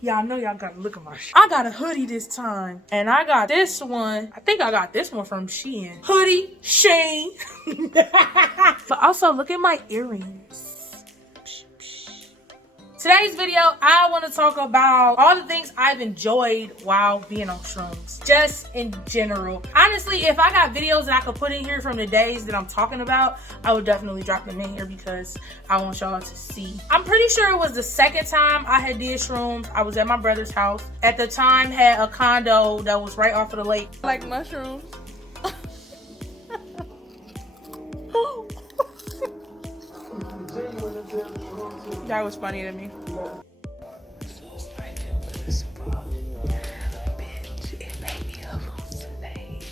Y'all know y'all gotta look at my shit. I got a hoodie this time. And I got this one. I think I got this one from Shein. Hoodie, Shein. But also, look at my earrings. Today's video, I want to talk about all the things I've enjoyed while being on shrooms, just in general. Honestly, if I got videos that I could put in here from the days that I'm talking about, I would definitely drop them in here because I want y'all to see. I'm pretty sure it was the second time I had did shrooms. I was at my brother's house. At the time, had a condo that was right off of the lake. Like mushrooms. That was funny to me. It made me hallucinate.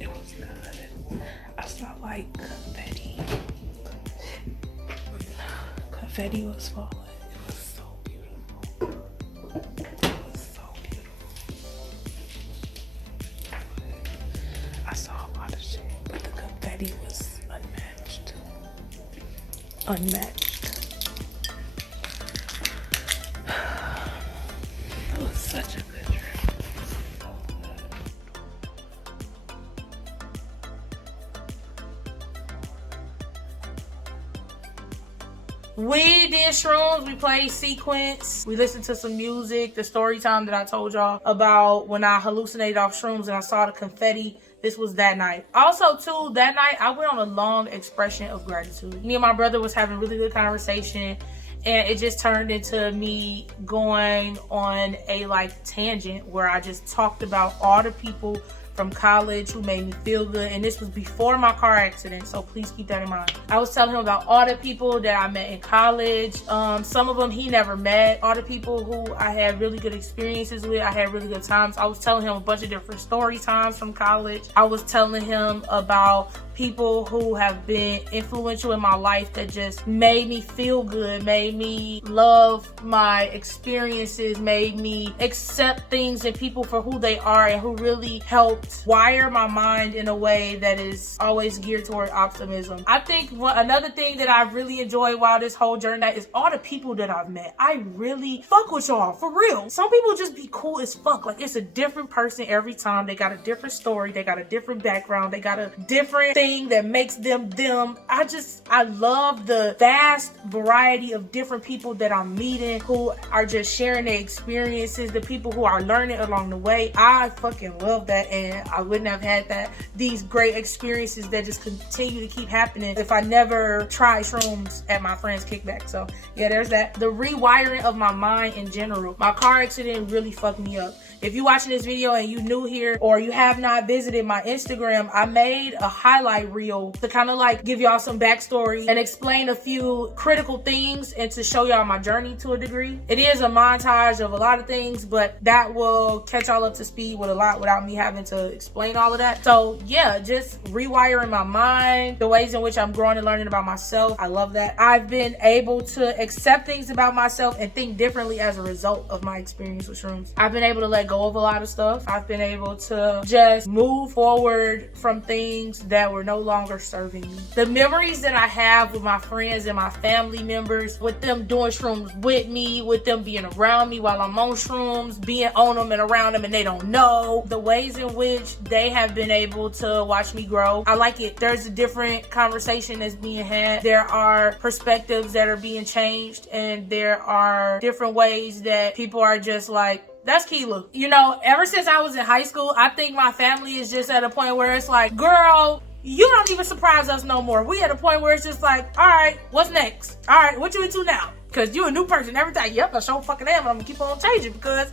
It was good. I saw like confetti. Confetti was falling. It was so beautiful. It was so beautiful. I saw a lot of shit, but the confetti was unmatched. Unmatched. It was such a good trip. We did shrooms, we played sequence, we listened to some music, the story time that I told y'all about when I hallucinated off shrooms and I saw the confetti. This was that night. Also, too, that night, I went on a long expression of gratitude. Me and my brother was having really good conversation, and it just turned into me going on a like tangent where I just talked about all the people from college who made me feel good, and this was before my car accident, so please keep that in mind. I was telling him about all the people that I met in college. Some of them he never met. All the people who I had really good experiences with, I had really good times. I was telling him a bunch of different story times from college. I was telling him about people who have been influential in my life that just made me feel good, made me love my experiences, made me accept things and people for who they are, and who really helped wire my mind in a way that is always geared toward optimism. I think another thing that I really enjoyed while this whole journey is all the people that I've met. I really fuck with y'all, for real. Some people just be cool as fuck. Like, it's a different person every time. They got a different story. They got a different background. They got a different thing that makes them them. I love the vast variety of different people that I'm meeting who are just sharing their experiences, the people who are learning along the way. I fucking love that, and I wouldn't have had these great experiences that just continue to keep happening if I never tried shrooms at my friend's kickback. So yeah, there's that. The rewiring of my mind in general. My car accident really fucked me up. If you're watching this video and you new here or you have not visited my Instagram, I made a highlight reel to kind of like give y'all some backstory and explain a few critical things and to show y'all my journey to a degree. It is a montage of a lot of things, but that will catch y'all up to speed with a lot without me having to explain all of that. So yeah, just rewiring my mind, the ways in which I'm growing and learning about myself. I love that. I've been able to accept things about myself and think differently as a result of my experience with shrooms. I've been able to let go of a lot of stuff. I've been able to just move forward from things that were no longer serving me. The memories that I have with my friends and my family members, with them doing shrooms with me, with them being around me while I'm on shrooms, being on them and around them and they don't know, the ways in which they have been able to watch me grow. I like it. There's a different conversation that's being had. There are perspectives that are being changed, and there are different ways that people are just like, that's Keela. You know, ever since I was in high school, I think my family is just at a point where it's like, girl, you don't even surprise us no more. We at a point where it's just like, all right, what's next? All right, what you into now? Because you a new person every time. Yep, I sure fucking am. I'm gonna keep on changing because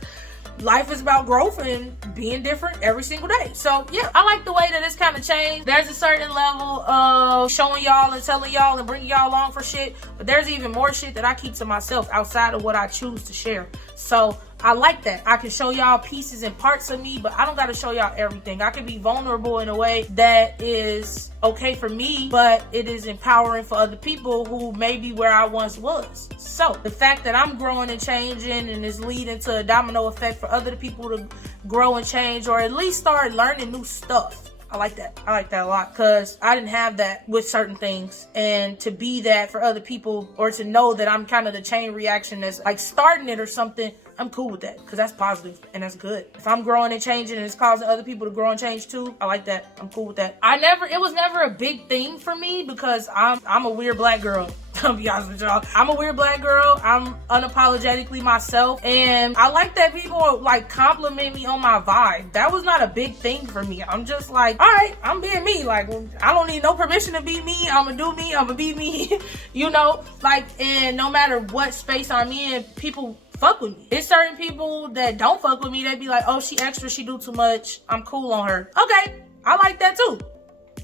life is about growth and being different every single day. So yeah, I like the way that it's kind of changed. There's a certain level of showing y'all and telling y'all and bringing y'all along for shit, but there's even more shit that I keep to myself outside of what I choose to share. So I like that. I can show y'all pieces and parts of me, but I don't got to show y'all everything. I can be vulnerable in a way that is okay for me, but it is empowering for other people who may be where I once was. So the fact that I'm growing and changing and is leading to a domino effect for other people to grow and change, or at least start learning new stuff. I like that. I like that a lot because I didn't have that with certain things. And to be that for other people, or to know that I'm kind of the chain reaction that's like starting it or something, I'm cool with that because that's positive and that's good. If I'm growing and changing and it's causing other people to grow and change too, I like that. I'm cool with that. It was never a big thing for me because I'm a weird black girl. I'll be honest with y'all. I'm a weird black girl. I'm unapologetically myself. And I like that people like compliment me on my vibe. That was not a big thing for me. I'm just like, all right, I'm being me. Like, I don't need no permission to be me. I'm gonna do me. I'm gonna be me. You know, like, and no matter what space I'm in, people fuck with me. There's certain people that don't fuck with me. They be like, oh, she extra. She do too much. I'm cool on her. Okay. I like that too.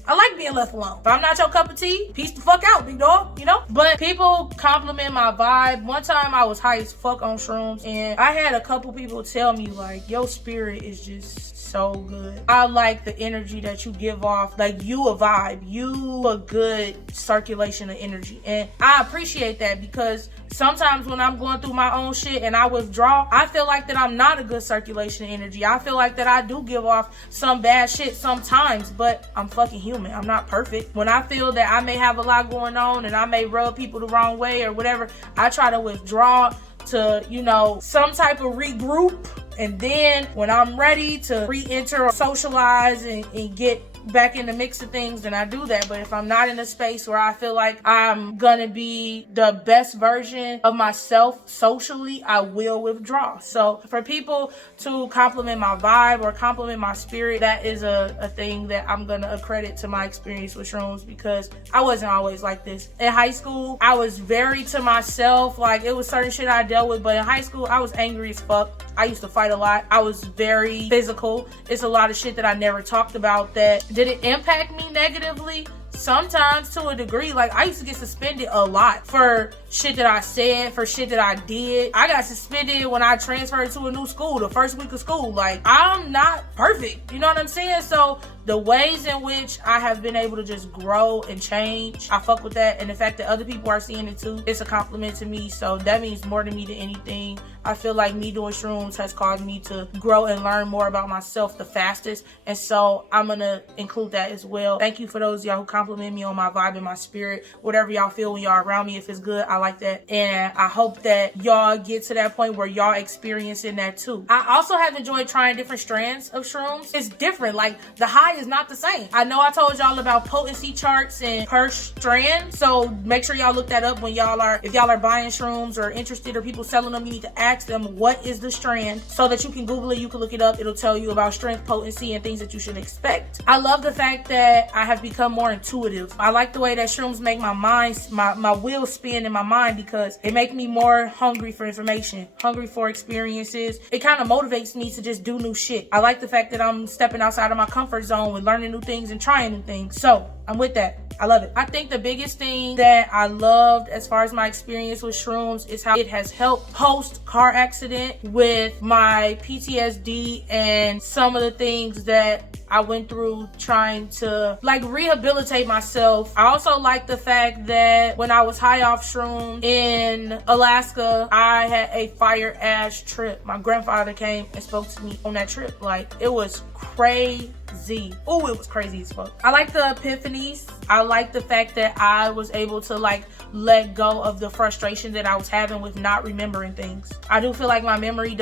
I like being left alone. If I'm not your cup of tea, peace the fuck out, big dog, you know? But people compliment my vibe. One time I was high as fuck on shrooms and I had a couple people tell me like, your spirit is just so good. I like the energy that you give off. Like, you a vibe. You a good circulation of energy. And I appreciate that because sometimes when I'm going through my own shit and I withdraw, I feel like that I'm not a good circulation of energy. I feel like that I do give off some bad shit sometimes, but I'm fucking human. I'm not perfect. When I feel that I may have a lot going on and I may rub people the wrong way or whatever, I try to withdraw to, you know, some type of regroup. And then when I'm ready to re-enter or socialize and get back in the mix of things, then I do that. But if I'm not in a space where I feel like I'm gonna be the best version of myself socially, I will withdraw. So for people to compliment my vibe or compliment my spirit, that is a thing that I'm gonna accredit to my experience with shrooms, because I wasn't always like this. In high school, I was very to myself. Like, it was certain shit I dealt with, but in high school, I was angry as fuck. I used to fight a lot. I was very physical. It's a lot of shit that I never talked about. That did it impact me negatively? Sometimes, to a degree. Like, I used to get suspended a lot for shit that I said, for shit that I did. I got suspended when I transferred to a new school, the first week of school. Like, I'm not perfect, you know what I'm saying? So the ways in which I have been able to just grow and change, I fuck with that. And the fact that other people are seeing it too, it's a compliment to me. So that means more to me than anything. I feel like me doing shrooms has caused me to grow and learn more about myself the fastest. And so I'm gonna include that as well. Thank you for those of y'all who compliment me on my vibe and my spirit. Whatever y'all feel when y'all around me, if it's good, I like that. And I hope that y'all get to that point where y'all experiencing that too. I also have enjoyed trying different strands of shrooms. It's different. Like, the high is not the same. I know I told y'all about potency charts and per strand, so make sure y'all look that up when y'all are, if y'all are buying shrooms or interested or people selling them, you need to ask them what is the strand so that you can Google it, you can look it up. It'll tell you about strength, potency, and things that you should expect. I love the fact that I have become more intuitive. I like the way that shrooms make my mind, my wheels spin in my mind, because it make me more hungry for information, hungry for experiences. It kind of motivates me to just do new shit. I like the fact that I'm stepping outside of my comfort zone with learning new things and trying new things. So I'm with that. I love it. I think the biggest thing that I loved as far as my experience with shrooms is how it has helped post car accident with my PTSD and some of the things that I went through trying to like rehabilitate myself. I also like the fact that when I was high off shrooms in Alaska, I had a fire ash trip. My grandfather came and spoke to me on that trip. Like, it was crazy. Oh, it was crazy as fuck. I like the epiphanies. I like the fact that I was able to like let go of the frustration that I was having with not remembering things. I do feel like my memory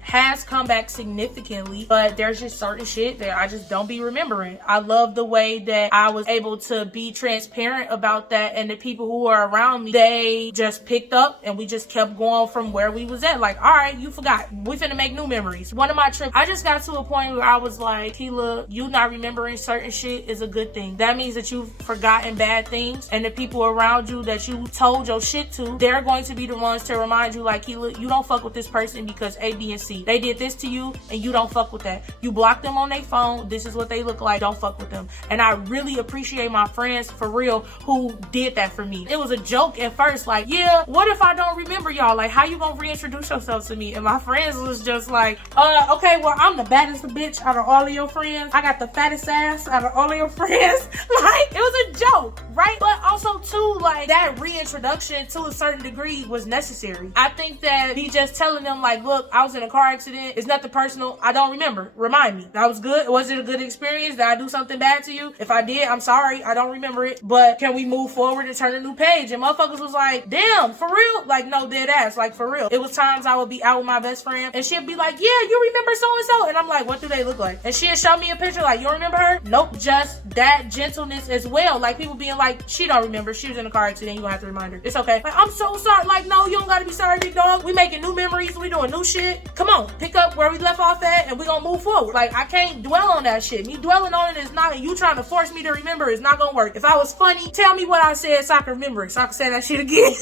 has come back significantly, but there's just certain shit that I just don't be remembering. I love the way that I was able to be transparent about that, and the people who are around me, they just picked up and we just kept going from where we was at. Like, all right, you forgot. We finna make new memories. One of my trips, I just got to a point where I was like, Tila, you not remembering certain shit is a good thing. That means that you've forgotten bad things, and the people around you that you told your shit to, they're going to be the ones to remind you, like, Keela, you don't fuck with this person because A, B, and C. They did this to you and you don't fuck with that. You block them on their phone. This is what they look like. Don't fuck with them. And I really appreciate my friends for real who did that for me. It was a joke at first, like, yeah, what if I don't remember y'all? Like, how you gonna reintroduce yourself to me? And my friends was just like, okay, well, I'm the baddest bitch bitch out of all of your friends. I got the fattest ass out of all of your friends. Like, it was a joke, right? But also too, like, that reintroduction to a certain degree was necessary. I think that me just telling them like, look, I was in a car accident. It's nothing personal. I don't remember. Remind me. That was good. Was it a good experience? Did I do something bad to you? If I did, I'm sorry. I don't remember it. But can we move forward and turn a new page? And motherfuckers was like, damn, for real? Like, no, dead ass. Like, for real. It was times I would be out with my best friend and she'd be like, yeah, you remember so-and-so? And I'm like, what do they look like? And she'd show me a picture like, you remember her? Nope. Just that gentleness as well. Like, people being like, she don't remember. She was in a car accident. You gonna have to remind her. It's okay. Like, I'm so sorry. Like, no, you don't gotta be sorry, big dog. We making new memories. We doing new shit. Come on, pick up where we left off at and we gonna move forward. Like, I can't dwell on that shit. Me dwelling on it is not, and you trying to force me to remember is not gonna work. If I was funny, tell me what I said so I can remember it, so I can say that shit again.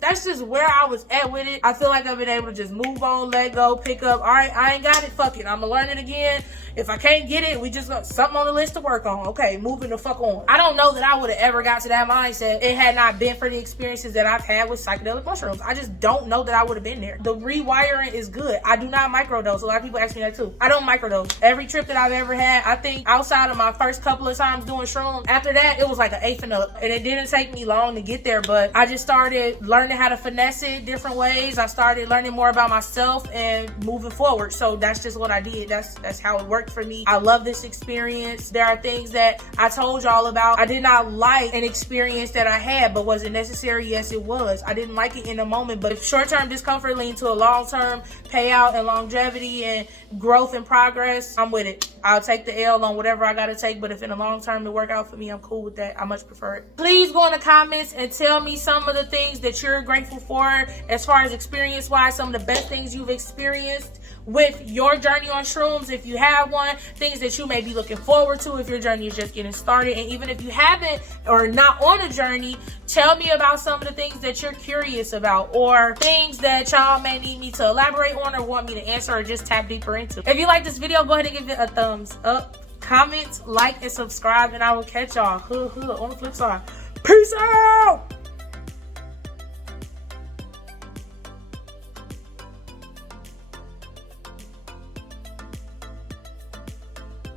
That's just where I was at with it. I feel like I've been able to just move on, let go, pick up. All right, I ain't got it. Fuck it. I'm gonna learn it again. If I can't get it, we just got something on the list to work on. Okay, moving the fuck on. I don't know that I would have ever got to that mindset. It had not been for the experiences that I've had with psychedelic mushrooms. I just don't know that I would have been there. The rewiring is good. I do not microdose. A lot of people ask me that too. I don't microdose. Every trip that I've ever had, I think outside of my first couple of times doing shrooms, after that, it was like an eighth and up. And it didn't take me long to get there, but I just started learning how to finesse it different ways. I started learning more about myself and moving forward. So that's just what I did. That's how it worked for me. I love this experience. There are things that I told y'all about. I did not like an experience that I had, but was it necessary? Yes, it was. I didn't like it in the moment, but if short-term discomfort leads to a long-term payout and longevity and growth and progress, I'm with it. I'll take the L on whatever I gotta take, but if in the long term it work out for me, I'm cool with that. I much prefer it. Please go in the comments and tell me some of the things that you're grateful for as far as experience-wise, some of the best things you've experienced with your journey on shrooms, if you have one, things that you may be looking forward to if your journey is just getting started. And even if you haven't or not on a journey, tell me about some of the things that you're curious about or things that y'all may need me to elaborate on or want me to answer or just tap deeper into. If you like this video, go ahead and give it a thumbs up, comment, like, and subscribe, and I will catch y'all on the flip side. Peace out!